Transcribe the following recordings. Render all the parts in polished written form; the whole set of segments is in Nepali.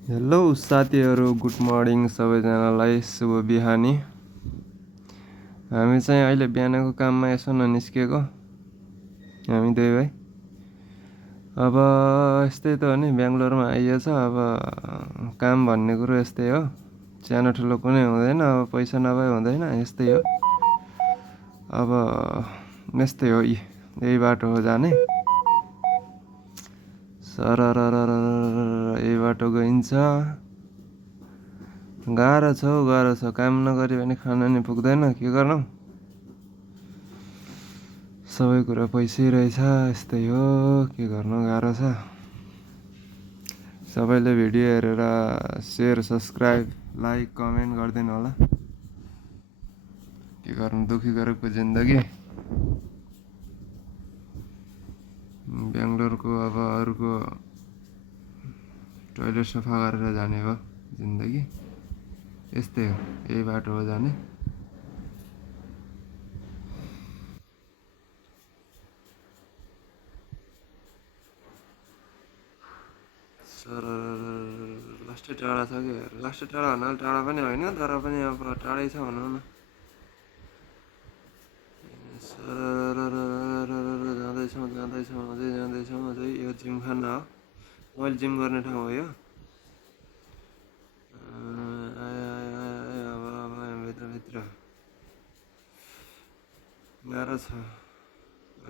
हेलो साथीहरू, गुड मर्निङ सबैजनालाई, शुभ बिहानी। हामी चाहिँ अहिले बिहानको काममा यसो ननिस्केको हामी दुई भाइ। अब यस्तै त हो नि, बेङ्गलोरमा आइएछ। अब काम भन्ने कुरो यस्तै हो, सानो ठुलो कुनै हुँदैन। अब पैसा नभए हुँदैन, यस्तै हो। अब यस्तै हो, यही बाटो हो जाने। सरररररर यही बाटो गइन्छ। गाह्रो छ हौ, गाह्रो छ। काम नगऱ्यो भने खाना नि पुग्दैन, के गर्नु। सबै कुरा पैसै रहेछ, यस्तै हो, के गर्नु, गाह्रो छ। सबैले भिडियो हेरेर सेयर, सब्सक्राइब, लाइक, कमेन्ट गरिदिनु होला। के गर्नु, दुखी गरेको जिन्दगी। बेङ्गलोरको अब अरूको टोइलेट सफा गरेर जाने हो जिन्दगी। यस्तै हो, यही बाटो हो जाने। सर लास्टै टाढा छ कि, लास्टै टाढा हुनाले टाढा पनि होइन, तर पनि अब टाढै छ भनौँ न। जाँदैछौँ जाँदैछौँ अझै जाँदैछौँ अझै। यो जिमखाना हो, मैले जिम गर्ने ठाउँ हो यो। अब भित्रभित्र गाह्रो छ।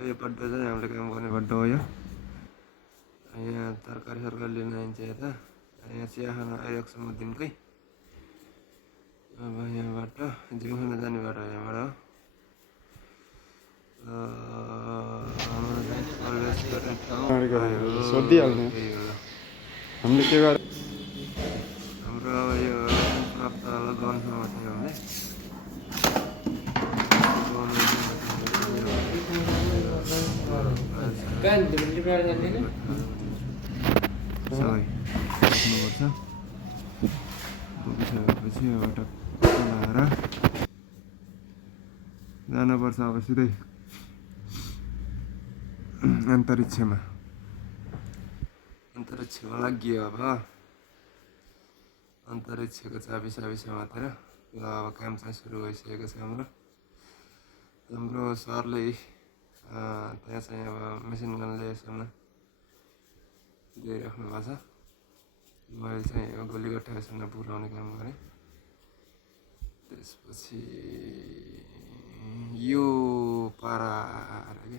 यो बड्डो चाहिँ हामीले काम गर्ने बड्डो हो यो। यहाँ तरकारी सरकारी लिन आइन्छ यता। यहाँ चिया खान आइरहेको छु म दिनकै। अब यहाँबाट जिमखाना जाने बाटो यहाँबाट हो। हाम्रो चाहिँ प्रवेश गर्ने ठाउँ सोधिहाल्ने हामीले के गर्यो। हाम्रो अब यो प्राप्त गर्नुमा चाहिँ हामीले सबै राख्नुपर्छ। पुगिसकेपछि एउटा लगाएर जानुपर्छ अब सिधै अन्तरिक्षमा लागि। अब अन्तरिक्षको चाबी समातेर ल अब काम चाहिँ सुरु भइसकेको छ हाम्रो सरले त्यहाँ चाहिँ अब मेसिन गनले यसमा दिइराख्नु भएको छ। मैले चाहिँ यो गोलीगट्टा यसमा पुऱ्याउने काम गरेँ। त्यसपछि यो पारा के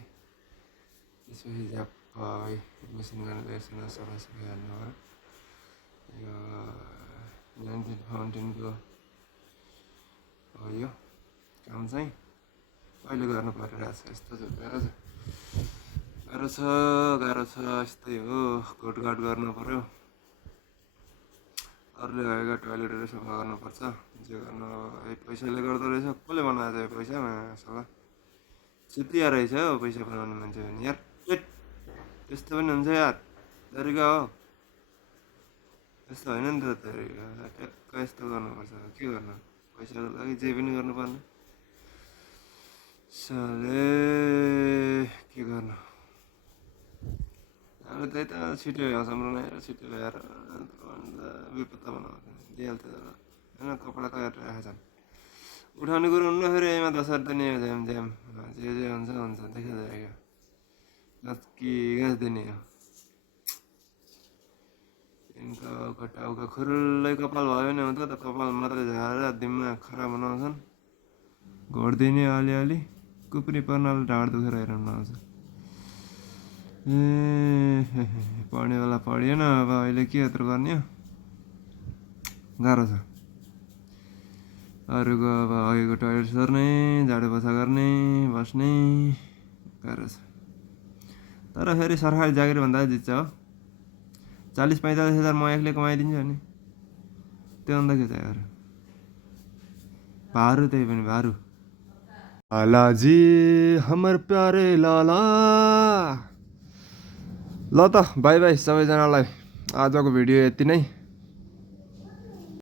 त्यसपछि झ्याप्प मेसिन गनले यसमा सफासफाइ हाल्नु भयो। यो 19 फाउन्टेनको हो यो काम चाहिँ। अहिले गर्नु परिरहेछ। यस्तो छ, गाह्रो छ यस्तै हो। घोटघाट गर्नु पर्यो। अरूले भएका टोइलेटहरू सफा गर्नुपर्छ। जे गर्नु अब पैसाले गर्दो रहेछ। कसले बनाएको छ यो पैसा मासला चितिया रहेछ हौ पैसा बनाउने मान्छे भने यार। त्यस्तो पनि हुन्छ यार, तरिका हो यस्तो होइन नि त। तरिका ट्याक्क यस्तो गर्नुपर्छ। के गर्नु, पैसाको लागि जे पनि गर्नुपर्ने। साले के गर्नु, हाम्रो त्यही त छिटो भ्याउँछ। हाम्रो नआएर छिटो ल्याएर बेपत्ता बनाउँछ, दिइहाल्छ होइन। कपडा कहाँ राखेको छन्, उठाउने कुरो हुन्न। फेरि यहीँमा दसहर त नि झ्याम जे हुन्छ देखा जाएगा। घाँस दिने हो यिनको घटाउका खुरुल्लै कपाल भयो भने हुँदा त कपाल मात्रै झारेर दिमाग खराब बनाउँछन्। घोडिदिने अलिअलि कुप्री पर्नाले ढाड दुखेर हेराउनु आउँछ। पढ्ने बेला पढिएन। अब अहिले के यत्रो गर्ने हो, गाह्रो छ। अरूको अब अघिको टोइलेट सर्ने, झाडु पोछा गर्ने, बस्ने गाह्रो छ। तर फेरि सरकारी जागिर भन्दा जित्छ हो। 40-45 हजार म एक्लै कमाइदिन्छु भने त्योभन्दा के चाहियो अरू। भारू, त्यही पनि भारू। लालाजी हमर प्यारे लाला। ल त बाई बाई सबैजनालाई। आजको भिडियो यति नै।